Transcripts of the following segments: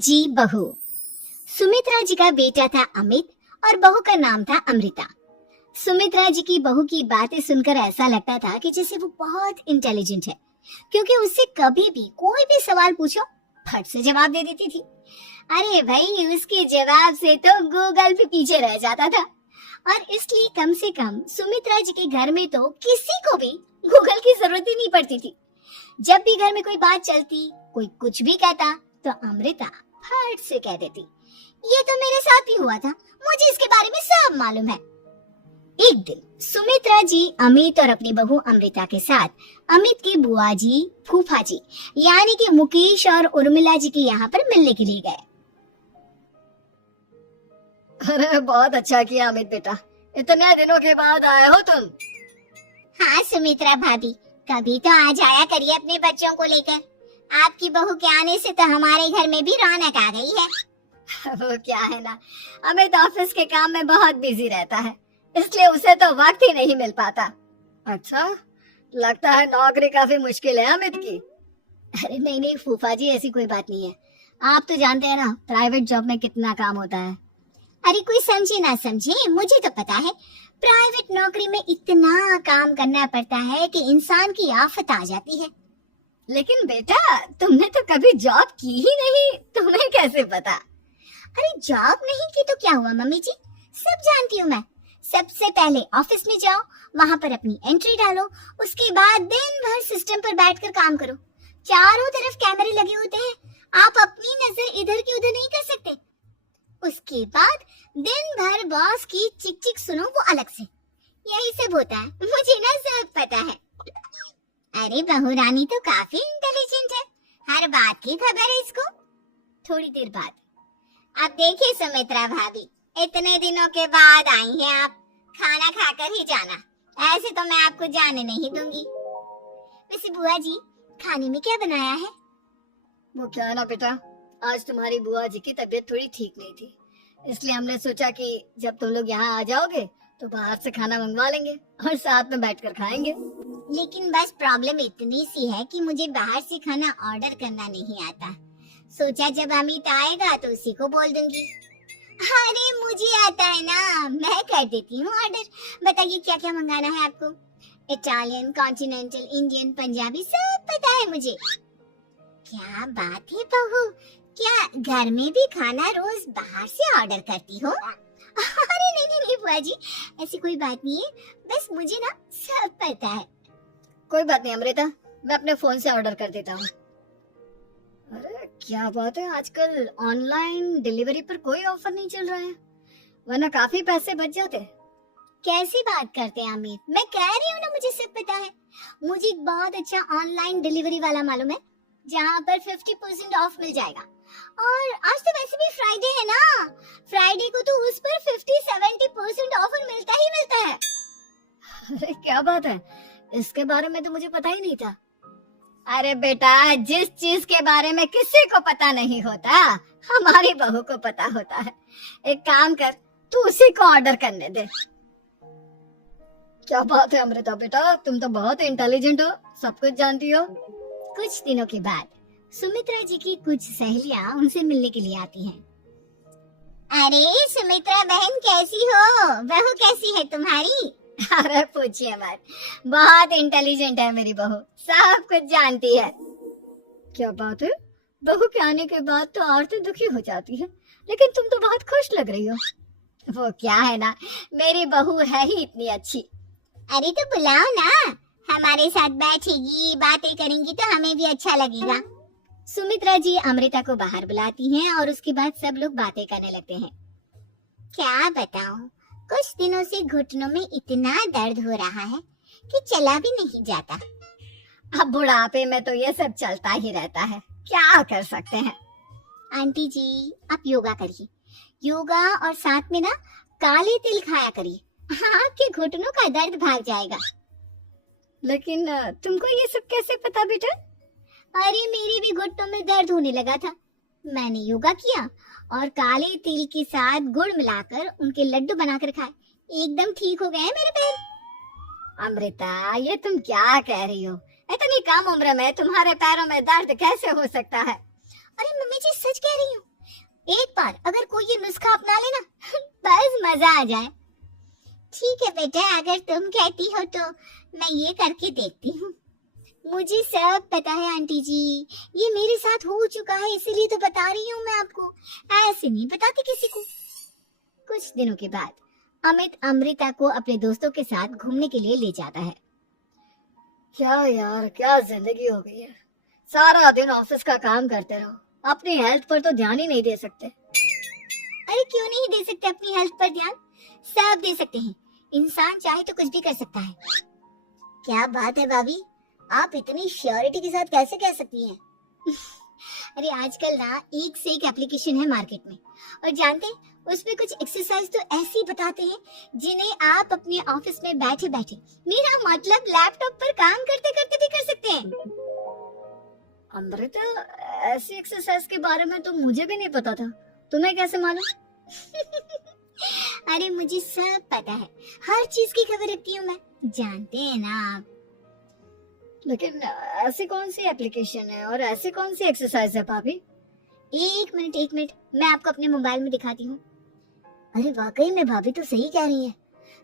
जी बहू। सुमित्रा जी का बेटा था अमित और बहू का नाम था अमृता। सुमित्रा जी की बहू की बातें सुनकर ऐसा लगता था कि जैसे वो बहुत इंटेलिजेंट है, क्योंकि उससे कभी भी कोई भी सवाल पूछो फट से जवाब दे देती थी। अरे भाई, उसके जवाब से तो गूगल भी पीछे रह जाता था। और इसलिए कम से कम सुमित्रा जी के घर में तो किसी को भी गूगल की जरूरत ही नहीं पड़ती थी। जब भी घर में कोई बात चलती, कोई कुछ भी कहता, तो अमृता फट से कह देती, ये तो मेरे साथ भी हुआ था, मुझे इसके बारे में सब मालूम है। एक दिन सुमित्रा जी अमित और अपनी बहू अमृता के साथ अमित के बुआ जी, फूफा जी यानी कि मुकेश और उर्मिला जी के यहाँ पर मिलने के लिए गए। अरे बहुत अच्छा किया अमित बेटा, इतने दिनों के बाद आए हो तुम। हाँ सुमित्रा भाभी, कभी तो आ जाया करिए अपने बच्चों को लेकर। आपकी बहू के आने से तो हमारे घर में भी रौनक आ गई है। वो क्या है ना, अमित ऑफिस के काम में बहुत बिजी रहता है, इसलिए उसे तो वक्त ही नहीं मिल पाता। अच्छा, लगता है नौकरी काफी मुश्किल है अमित की। अरे नहीं नहीं फूफा जी, ऐसी कोई बात नहीं है। आप तो जानते हैं ना प्राइवेट जॉब में कितना काम होता है। अरे कोई समझे ना समझे, मुझे तो पता है प्राइवेट नौकरी में इतना काम करना पड़ता है कि इंसान की आफत आ जाती है। लेकिन बेटा, तुमने तो कभी जॉब की ही नहीं, तुम्हें कैसे पता? अरे जॉब नहीं की तो क्या हुआ मम्मी जी, सब जानती हूँ मैं। सबसे पहले ऑफिस में जाओ, वहाँ पर अपनी एंट्री डालो, उसके बाद दिन भर सिस्टम पर बैठकर काम करो। चारों तरफ कैमरे लगे होते हैं, आप अपनी नजर इधर की उधर नहीं कर सकते। उसके बाद दिन भर बॉस की चिक चिक सुनो, वो अलग से। यही सब होता है, मुझे ना सब पता है। अरे बहू रानी तो काफी इंटेलिजेंट है, हर बात की खबर है इसको। थोड़ी देर बाद, अब देखिए सुमित्रा भाभी, इतने दिनों के बाद आई हैं आप, खाना खाकर ही जाना, ऐसे तो मैं आपको जाने नहीं दूंगी। वैसे बुआ जी, खाने में क्या बनाया है? वो क्या है ना बेटा, आज तुम्हारी बुआ जी की तबीयत थोड़ी ठीक नहीं थी, इसलिए हमने सोचा कि जब तुम लोग यहाँ आ जाओगे तो बाहर से खाना मंगवा लेंगे और साथ में बैठकर खाएंगे। लेकिन बस प्रॉब्लम इतनी सी है कि मुझे बाहर से खाना ऑर्डर करना नहीं आता। सोचा जब अमित आएगा तो उसी को बोल दूंगी। अरे मुझे आता है ना, मैं कर देती हूँ ऑर्डर। बताइए क्या क्या मंगाना है आपको? इटालियन, कॉन्टिनेंटल, इंडियन, पंजाबी, सब पता है मुझे। क्या बात है बहू, क्या घर में भी खाना रोज बाहर से ऑर्डर करती हो? अरे नहीं नहीं नहीं बुआ जी, ऐसी कोई बात नहीं है, बस मुझे ना सब पता है। कोई बात नहीं अमृता, मैं अपने फोन से ऑर्डर कर देता हूँ। अरे क्या बात है, आजकल ऑनलाइन डिलीवरी पर कोई ऑफर नहीं चल रहा है, वरना काफी पैसे बच जाते। कैसी बात करते हैं अमित, मैं कह रही हूँ ना मुझे सब पता है। मुझे एक बहुत अच्छा ऑनलाइन डिलीवरी वाला मालूम है, जहाँ पर 50% ऑफ मिल जाएगा। और आज तो वैसे भी फ्राइडे है ना, फ्राइडे को तो उस पर 50-70% ऑफर मिलता ही मिलता है। अरे क्या बात है, इसके बारे में तो मुझे पता ही नहीं था। अरे बेटा, जिस चीज के बारे में किसी को पता नहीं होता, हमारी बहू को पता होता है। एक काम कर, तू उसी को ऑर्डर करने दे। क्या बात है अमृता बेटा, तुम तो बहुत इंटेलिजेंट हो, सब कुछ जानती हो। कुछ दिनों के बाद सुमित्रा जी की कुछ सहेलियां उनसे मिलने के लिए आती हैं। अरे सुमित्रा बहन कैसी हो, बहू कैसी है तुम्हारी? अरे पूछिए मत, बहुत इंटेलिजेंट है मेरी बहू, सब कुछ जानती है। क्या बात है, बहू के आने के बाद तो औरतें दुखी हो जाती है, लेकिन तुम तो बहुत खुश लग रही हो। वो क्या है ना, मेरी बहू है ही इतनी अच्छी। अरे तो बुलाओ ना, हमारे साथ बैठेगी, बातें करेंगी तो हमें भी अच्छा लगेगा। सुमित्रा जी अमृता को बाहर बुलाती हैं और उसके बाद सब लोग बातें करने लगते हैं। क्या बताऊं, कुछ दिनों से घुटनों में इतना दर्द हो रहा है कि चला भी नहीं जाता। अब बुढ़ापे में तो ये सब चलता ही रहता है, क्या कर सकते हैं। आंटी जी, आप योगा करिए, योगा और साथ में ना काले तिल खाया करिए, आपके घुटनों का दर्द भाग जाएगा। लेकिन तुमको ये सब कैसे पता बेटा? अरे मेरे भी घुटनों में दर्द होने लगा था, मैंने योगा किया और काले तिल के साथ गुड़ मिलाकर उनके लड्डू बनाकर खाए, एकदम ठीक हो गए हैं मेरे पैर। अमृता, ये तुम क्या कह रही हो, इतनी कम उम्र में तुम्हारे पैरों में दर्द कैसे हो सकता है? अरे मम्मी जी सच कह रही हूँ, बार अगर कोई ये नुस्खा अपना लेना बस मजा आ जाए। ठीक है बेटा, अगर तुम कहती हो तो मैं ये करके देखती हूँ। मुझे सब पता है आंटी जी, ये मेरे साथ हो चुका है, इसीलिए तो बता रही हूँ मैं आपको, ऐसे नहीं बताती किसी को। कुछ दिनों के बाद अमित अमृता को अपने दोस्तों के साथ घूमने के लिए ले जाता है। क्या यार, क्या जिंदगी हो गई है। सारा दिन ऑफिस का काम करते रहो, अपनी हेल्थ पर तो ध्यान ही नहीं दे सकते। अरे क्यों नहीं दे सकते अपनी हेल्थ पर ध्यान? सब दे सकते हैं, इंसान चाहे तो कुछ भी कर सकता है। क्या बात है भाभी, आप इतनी श्योरिटी के साथ कैसे कह सकती हैं? अरे आजकल ना एक से एक एप्लीकेशन है मार्केट में, और जानते हैं उसमें कुछ एक्सरसाइज तो ऐसी बताते हैं जिन्हें आप अपने ऑफिस में बैठे बैठे, मेरा मतलब लैपटॉप पर काम करते करते भी कर सकते हैं। अमृता, ऐसी एक्सरसाइज के बारे में तो मुझे भी नहीं पता था, तुम्हें कैसे मालूम? अरे मुझे सब पता है, हर चीज की खबर रखती हूँ मैं, जानते हैं ना आप। लेकिन ऐसी कौन सी एप्लीकेशन है और ऐसी कौन सी एक्सरसाइज है भाभी? एक मिनट, मैं आपको अपने मोबाइल में दिखाती हूँ। अरे वाकई में भाभी तो सही कह रही है,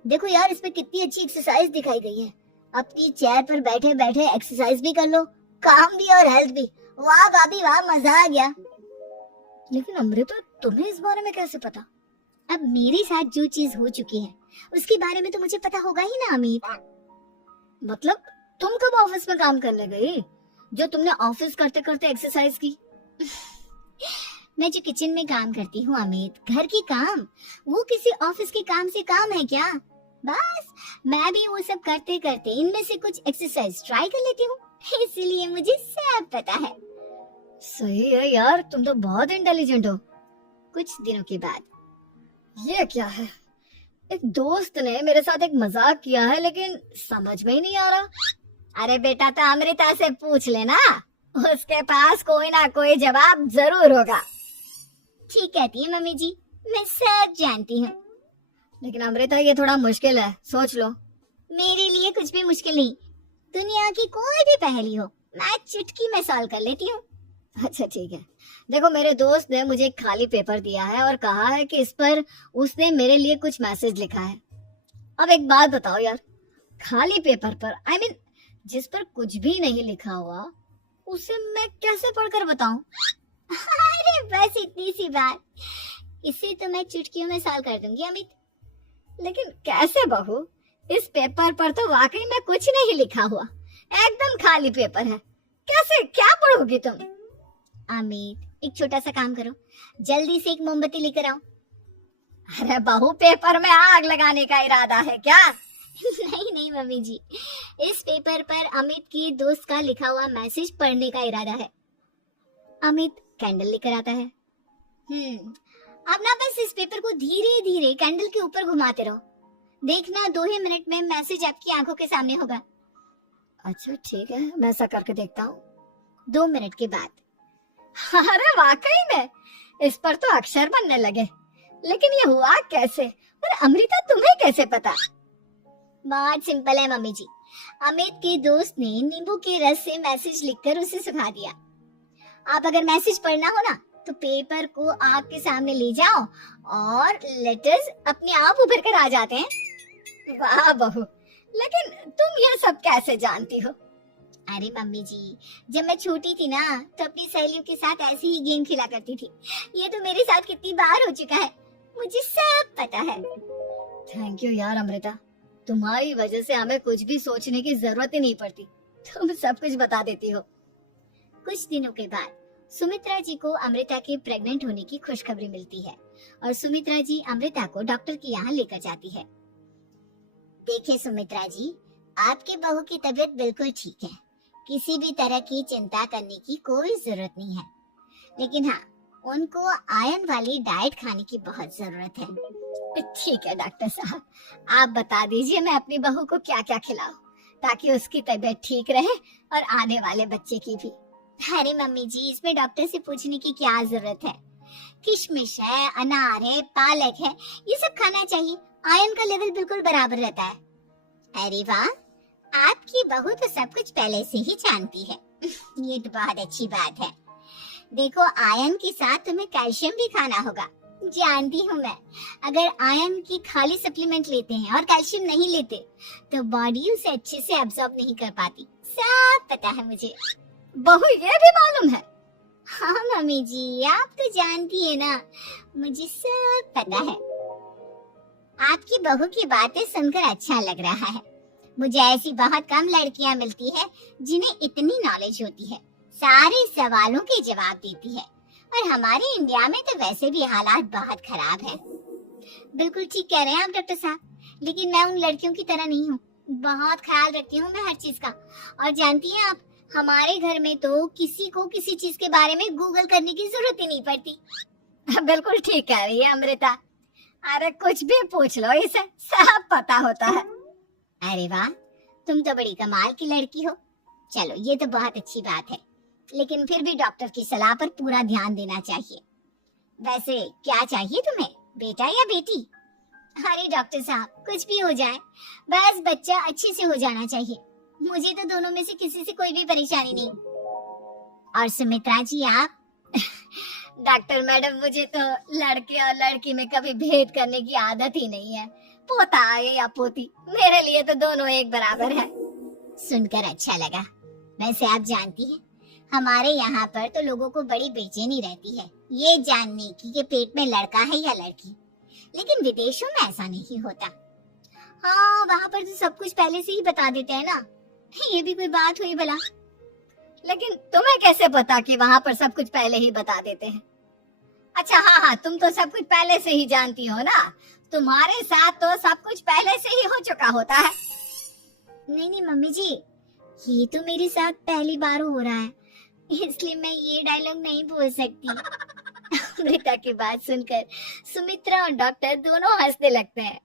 देखो यार इसमें कितनी अच्छी एक्सरसाइज दिखाई गई है। अपनी चेयर पर बैठे बैठे एक्सरसाइज भी कर लो, काम भी और हेल्थ भी। वाह भाभी वाह, मजा आ गया। लेकिन अमृता, तुम्हें इस बारे में कैसे पता? अब मेरे साथ जो चीज हो चुकी है उसके बारे में तो मुझे पता होगा ही ना अमित। मतलब तुम कब ऑफिस में काम करने गई जो तुमने ऑफिस करते करते एक्सरसाइज की? मैं जो किचन में काम करती हूँ अमित, घर के काम, वो किसी ऑफिस के काम से काम है क्या? बस मैं भी वो सब करते करते इनमें से कुछ एक्सरसाइज ट्राई कर लेती हूँ, इसलिए मुझे सब पता है। सही है यार, तुम तो बहुत इंटेलिजेंट हो। कुछ दिनों के बाद, ये क्या है? एक दोस्त ने मेरे साथ एक मजाक किया है, लेकिन समझ में ही नहीं आ रहा। अरे बेटा तो अमृता से पूछ लेना, उसके पास कोई ना कोई जवाब जरूर होगा। ठीक कहती है मम्मी जी, मैं सब जानती हूँ। लेकिन अमृता, ये थोड़ा मुश्किल है, सोच लो। मेरे लिए कुछ भी मुश्किल नहीं, दुनिया की कोई भी पहेली हो मैं चुटकी में सॉल्व कर लेती हूँ। अच्छा ठीक है, देखो मेरे दोस्त ने मुझे एक खाली पेपर दिया है और कहा है कि इस पर उसने मेरे लिए कुछ मैसेज लिखा है। अब एक बात बताओ यार, खाली पेपर पर, I mean, जिस पर कुछ भी नहीं लिखा हुआ, उसे मैं कैसे पढ़कर बताऊं? अरे बस इतनी सी बात, इसे तो मैं चुटकियों में सॉल्व कर दूंगी अमित। लेकिन कैसे बहू? इस पेपर पर तो वाकई में कुछ नहीं लिखा हुआ, एकदम खाली पेपर है, कैसे, क्या पढ़ोगी तुम? अमित एक छोटा सा काम करो, जल्दी से एक मोमबत्ती लेकर आओ। अरे बहू, पेपर में आग लगाने का इरादा है क्या? नहीं मम्मी जी, इस पेपर पर अमित के दोस्त का लिखा हुआ मैसेज पढ़ने का इरादा है। अमित कैंडल लेकर आता है। अब ना बस इस पेपर को धीरे धीरे कैंडल के ऊपर घुमाते रहो, देखना 2 ही मिनट में मैसेज आपकी आंखों के सामने होगा। अच्छा ठीक है, मैं ऐसा करके देखता हूँ। 2 मिनट के बाद, अरे वाकई में इस पर तो अक्षर बनने लगे, लेकिन ये हुआ कैसे? और अमृता, तुम्हें कैसे पता? बहुत सिंपल है मम्मी जी, अमित के दोस्त ने नींबू के रस से मैसेज लिखकर उसे सुखा दिया। आप अगर मैसेज पढ़ना हो ना तो पेपर को आग के सामने ले जाओ और लेटर्स अपने आप उभर कर आ जाते हैं। वाह बहू, लेकिन तुम ये सब कैसे जानती हो? अरे मम्मी जी, जब मैं छोटी थी ना तो अपनी सहेलियों के साथ ऐसे ही गेम खेला करती थी। ये तो मेरे साथ कितनी बार हो चुका है, मुझे सब पता है। थैंक यू यार अमृता, तुम्हारी वजह से हमें कुछ भी सोचने की जरूरत ही नहीं पड़ती, तुम सब कुछ बता देती हो। कुछ दिनों के बाद सुमित्रा जी को अमृता के प्रेग्नेंट होने की खुशखबरी मिलती है और सुमित्रा जी अमृता को डॉक्टर के यहाँ लेकर जाती है। देखिए सुमित्रा जी, आपके बहू की तबीयत बिल्कुल ठीक है, किसी भी तरह की चिंता करने की कोई जरूरत नहीं है, लेकिन हाँ उनको आयरन वाली डाइट खाने की बहुत जरूरत है। ठीक है डॉक्टर साहब, आप बता दीजिए मैं अपनी बहू को क्या क्या खिलाऊं ताकि उसकी तबीयत ठीक रहे और आने वाले बच्चे की भी। अरे मम्मी जी, इसमें डॉक्टर से पूछने की क्या जरूरत है, किशमिश है, अनार है, पालक है, ये सब खाना चाहिए, आयरन का लेवल बिल्कुल बराबर रहता है। अरे वाह, आपकी बहू तो सब कुछ पहले से ही जानती है। ये तो बहुत अच्छी बात है। देखो, आयरन के साथ तुम्हें कैल्शियम भी खाना होगा। जानती हूँ मैं, अगर आयरन की खाली सप्लीमेंट लेते हैं और कैल्शियम नहीं लेते तो बॉडी उसे अच्छे से एब्जॉर्ब नहीं कर पाती। सब पता है मुझे। बहू ये भी मालूम है? हाँ मम्मी जी, आप तो जानती है ना, मुझे सब पता है। आपकी बहू की बातें सुनकर अच्छा लग रहा है। मुझे ऐसी बहुत कम लड़कियां मिलती है जिन्हें इतनी नॉलेज होती है, सारे सवालों के जवाब देती है। और हमारे इंडिया में तो वैसे भी हालात बहुत खराब है। बिल्कुल ठीक कह रहे हैं आप डॉक्टर साहब, लेकिन मैं उन लड़कियों की तरह नहीं हूँ। बहुत ख्याल रखती हूँ मैं हर चीज का। और जानती हैं आप, हमारे घर में तो किसी को किसी चीज के बारे में गूगल करने की जरूरत ही नहीं पड़ती। बिल्कुल ठीक कह रही है अमृता। अरे कुछ भी पूछ लो, इसे सब पता होता है। अरे वाह, तुम तो बड़ी कमाल की लड़की हो। चलो, ये तो बहुत अच्छी बात है, लेकिन फिर भी डॉक्टर की सलाह पर पूरा ध्यान देना चाहिए। वैसे क्या चाहिए तुम्हें, बेटा या बेटी? अरे डॉक्टर साहब, कुछ भी हो जाए, बस बच्चा अच्छे से हो जाना चाहिए। मुझे तो दोनों में से किसी से कोई भी परेशानी नहीं। और सुमित्रा जी आप? डॉक्टर मैडम, मुझे तो लड़के और लड़की में कभी भेद करने की आदत ही नहीं है। पोता आए या पोती, मेरे लिए तो दोनों एक बराबर है। सुनकर अच्छा लगा। वैसे आप जानती हैं, हमारे यहाँ पर तो लोगों को बड़ी बेचैनी रहती है ये जानने की कि पेट में लड़का है या लड़की, लेकिन विदेशों में ऐसा नहीं होता। हाँ, वहाँ पर तो सब कुछ पहले से ही बता देते हैं ना। ये भी कोई बात हुई भला? लेकिन तुम्हें कैसे पता कि वहाँ पर सब कुछ पहले ही बता देते हैं? अच्छा हाँ, तुम तो सब कुछ पहले से ही जानती हो ना। तुम्हारे साथ तो सब कुछ पहले से ही हो चुका होता है। नहीं मम्मी जी, ये तो मेरे साथ पहली बार हो रहा है, इसलिए मैं ये डायलॉग नहीं बोल सकती। अमृता की बात सुनकर सुमित्रा और डॉक्टर दोनों हंसने लगते हैं।